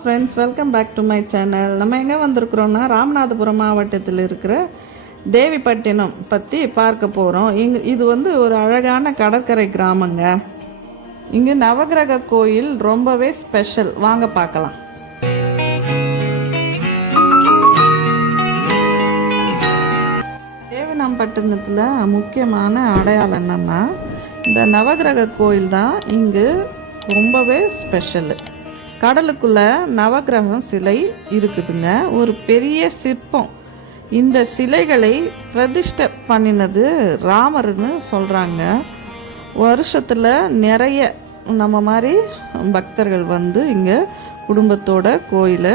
Friends, welcome back to my channel. நம்ம எங்கே வந்திருக்கிறோன்னா ராமநாதபுரம் மாவட்டத்தில் இருக்கிற தேவிப்பட்டினம் பற்றி பார்க்க போகிறோம். இது வந்து ஒரு அழகான கடற்கரை கிராமங்க. இங்கு நவகிரக கோயில் ரொம்பவே ஸ்பெஷல். வாங்க பார்க்கலாம். தேவனாம்பட்டினத்தில் முக்கியமான அடையாளம் என்னன்னா இந்த நவகிரக கோயில் தான் இங்கு ரொம்பவே ஸ்பெஷலு. கடலுக்குள்ள நவகிரகம் சிலை இருக்குதுங்க. ஒரு பெரிய சிற்பம். இந்த சிலைகளை பிரதிஷ்டை பண்ணினது ராமர்னு சொல்கிறாங்க. வருஷத்தில் நிறைய நம்ம மாதிரி பக்தர்கள் வந்து இங்கே குடும்பத்தோட கோயிலை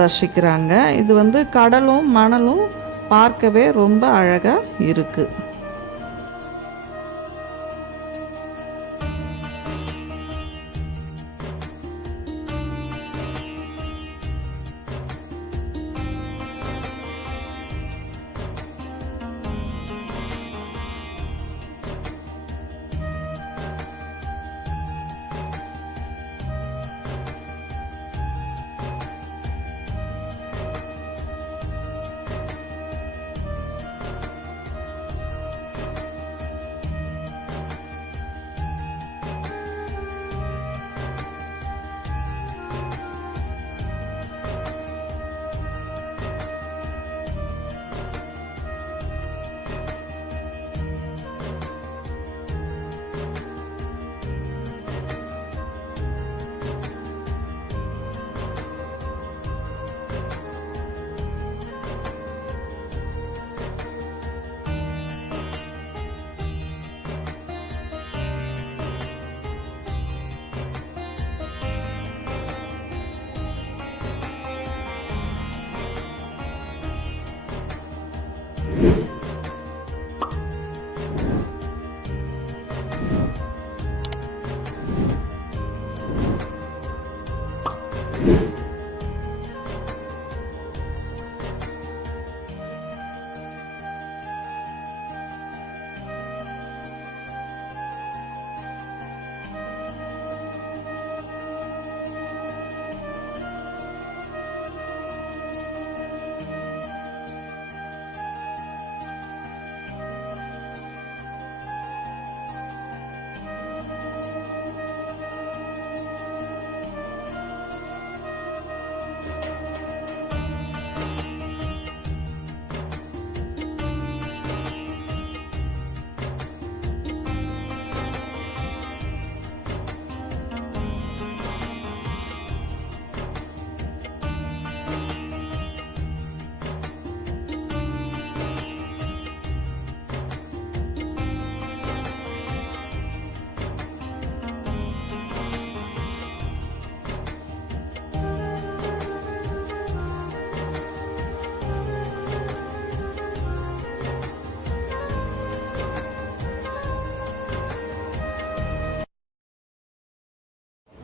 தரிசிக்கிறாங்க. இது வந்து கடலும் மணலும் பார்க்கவே ரொம்ப அழகாக இருக்குது.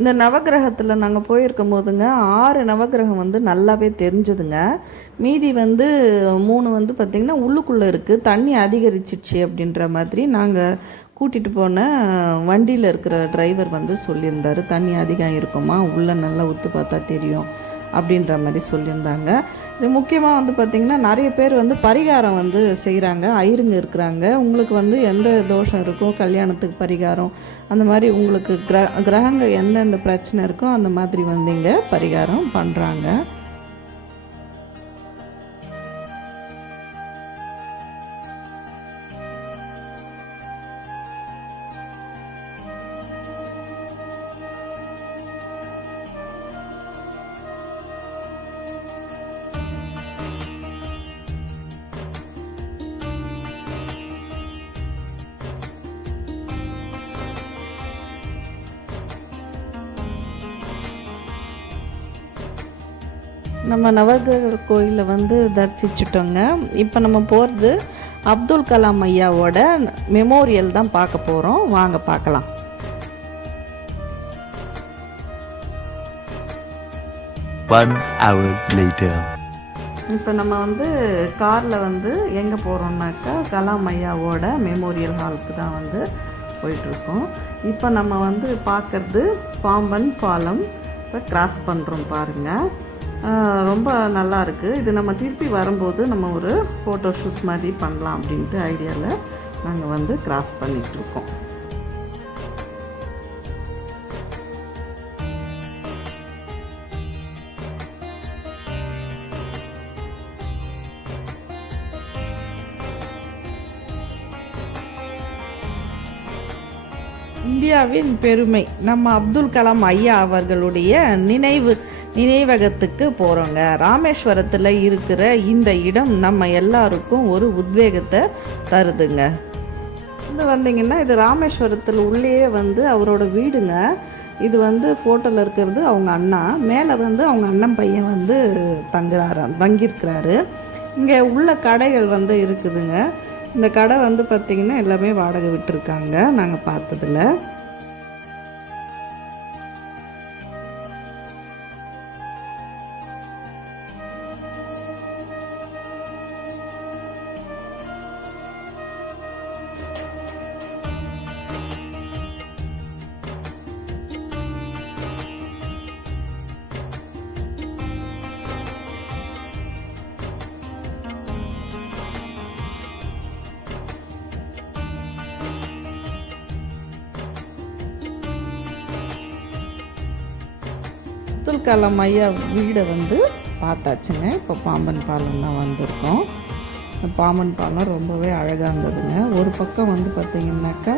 இந்த நவகிரகத்தில் நாங்கள் போயிருக்கும் போதுங்க 6 நவகிரகம் வந்து நல்லாவே தெரிஞ்சதுங்க. மீதி வந்து 3 வந்து பார்த்திங்கன்னா உள்ளுக்குள்ளே இருக்குது, தண்ணி அதிகரிச்சிடுச்சு அப்படின்ற மாதிரி நாங்கள் கூட்டிகிட்டு போன வண்டியில் இருக்கிற டிரைவர் வந்து சொல்லியிருந்தார். தண்ணி அதிகம் இருக்குமா, உள்ளே நல்லா உத்து பார்த்தா தெரியும் அப்படின்ற மாதிரி சொல்லியிருந்தாங்க. இது முக்கியமாக வந்து பார்த்திங்கன்னா நிறைய பேர் வந்து பரிகாரம் வந்து செய்கிறாங்க. ஐயருங்க இருக்கிறாங்க. உங்களுக்கு வந்து எந்த தோஷம் இருக்கோ, கல்யாணத்துக்கு பரிகாரம், அந்த மாதிரி உங்களுக்கு கிரகங்கள் எந்தெந்த பிரச்சனை இருக்கோ அந்த மாதிரி வந்து இங்கே பரிகாரம் பண்ணுறாங்க. நம்ம நவகிரக கோயிலை வந்து தரிசிச்சிட்டோங்க. இப்போ நம்ம போகிறது அப்துல் கலாம் ஐயாவோட மெமோரியல் தான் பார்க்க போகிறோம். வாங்க பார்க்கலாம். இப்போ நம்ம வந்து காரில் வந்து எங்கே போகிறோம்னாக்கா கலாம் ஐயாவோட மெமோரியல் ஹாலுக்கு தான் வந்து போயிட்டுருக்கோம். இப்போ நம்ம வந்து பார்க்குறது பாம்பன் பாலம். இப்போ கிராஸ் பண்ணுறோம் பாருங்கள். ரொம்ப நல்லா இருக்குது. இது நம்ம திருப்பி வரும்போது நம்ம ஒரு ஃபோட்டோ ஷூட் மாதிரி பண்ணலாம் அப்படின்ட்டு ஐடியாவில் நாங்கள் வந்து கிராஸ் பண்ணிகிட்ருக்கோம். இந்தியாவின் பெருமை நம்ம அப்துல் கலாம் ஐயா அவர்களுடைய நினைவகத்துக்கு போகிறோங்க. ராமேஸ்வரத்தில் இருக்கிற இந்த இடம் நம்ம எல்லாருக்கும் ஒரு உத்வேகத்தை தருதுங்க. இது வந்தீங்கன்னா இது ராமேஸ்வரத்தில் உள்ளேயே வந்து அவரோட வீடுங்க. இது வந்து ஃபோட்டோவில் இருக்கிறது அவங்க அண்ணா. மேலே வந்து அவங்க அண்ணன் பையன் வந்து தங்கியிருக்கிறாரு. இங்கே உள்ள கடைகள் வந்து இருக்குதுங்க. இந்த கடை வந்து பார்த்திங்கன்னா எல்லாமே வாடகை விட்டுருக்காங்க நாங்கள் பார்த்ததில். அப்துல் கலாம் ஐயா வீடை வந்து பார்த்தாச்சுங்க. இப்போ பாம்பன் பாலம் தான் வந்திருக்கோம். பாம்பன் பாலம் ரொம்பவே அழகாக இருந்ததுங்க. ஒரு பக்கம் வந்து பார்த்திங்கனாக்கா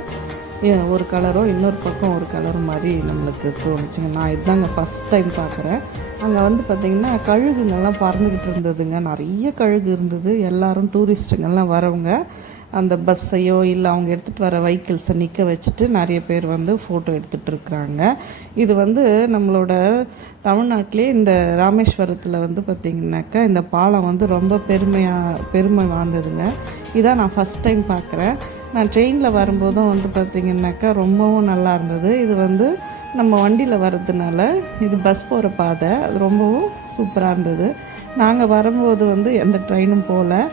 ஒரு கலரோ, இன்னொரு பக்கம் ஒரு கலர் மாதிரி நம்மளுக்கு தோணுச்சுங்க. நான் இதுதாங்க ஃபஸ்ட் டைம் பார்க்குறேன். அங்கே வந்து பார்த்திங்கன்னா கழுகுங்கள்லாம் பறந்துக்கிட்டு இருந்ததுங்க. நிறைய கழுகு இருந்தது. எல்லோரும் டூரிஸ்ட்டுங்கள்லாம் வரவங்க அந்த பஸ்ஸையோ இல்லை அவங்க எடுத்துகிட்டு வர வெஹிக்கிள்ஸை நிற்க வச்சுட்டு நிறைய பேர் வந்து ஃபோட்டோ எடுத்துகிட்டு இருக்கிறாங்க. இது வந்து நம்மளோட தமிழ்நாட்டிலே இந்த ராமேஸ்வரத்தில் வந்து பார்த்திங்கனாக்கா இந்த பாலம் வந்து ரொம்ப பெருமை வாய்ந்ததுங்க. இதான் நான் ஃபஸ்ட் டைம் பார்க்குறேன். நான் ட்ரெயினில் வரும்போதும் வந்து பார்த்திங்கனாக்கா ரொம்பவும் நல்லா இருந்தது. இது வந்து நம்ம வண்டியில் வர்றதுனால இது பஸ் போகிற பாதை, அது ரொம்பவும் சூப்பராக இருந்தது. நாங்கள் வரும்போது வந்து எந்த ட்ரெயினும் போகல.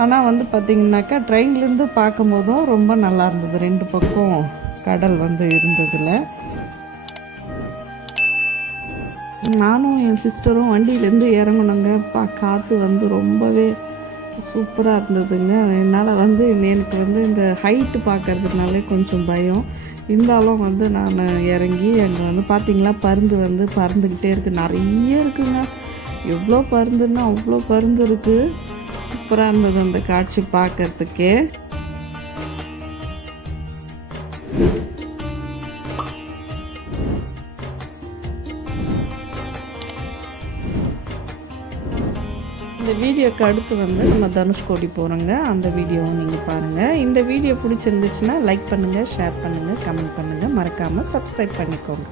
ஆனால் வந்து பார்த்திங்கனாக்கா ட்ரெயின்லேருந்து பார்க்கும்போதும் ரொம்ப நல்லா இருந்தது. ரெண்டு பக்கம் கடல் வந்து இருந்ததில் நானும் என் சிஸ்டரும் வண்டியிலேருந்து இறங்கணுங்க. காற்று வந்து ரொம்பவே சூப்பராக இருந்ததுங்க. என்னால் வந்து எனக்கு வந்து இந்த ஹைட்டு பார்க்கறதுனாலே கொஞ்சம் பயம். இருந்தாலும் வந்து நான் இறங்கி அங்கே வந்து பார்த்திங்களா பருந்து வந்து பறந்துக்கிட்டே இருக்குது. நிறைய இருக்குங்க. எவ்வளோ பருந்துன்னா அவ்வளோ பருந்து இருக்குது. சூப்பராக இருந்தது அந்த காட்சி பார்க்கறதுக்கே. இந்த வீடியோக்கு அடுத்து வந்து நம்ம தனுஷ்கோடி போகிறோங்க. அந்த வீடியோவும் நீங்கள் பாருங்கள். இந்த வீடியோ பிடிச்சிருந்துச்சுன்னா லைக் பண்ணுங்கள், ஷேர் பண்ணுங்கள், கமெண்ட் பண்ணுங்கள். மறக்காமல் சப்ஸ்கிரைப் பண்ணிக்கோங்க.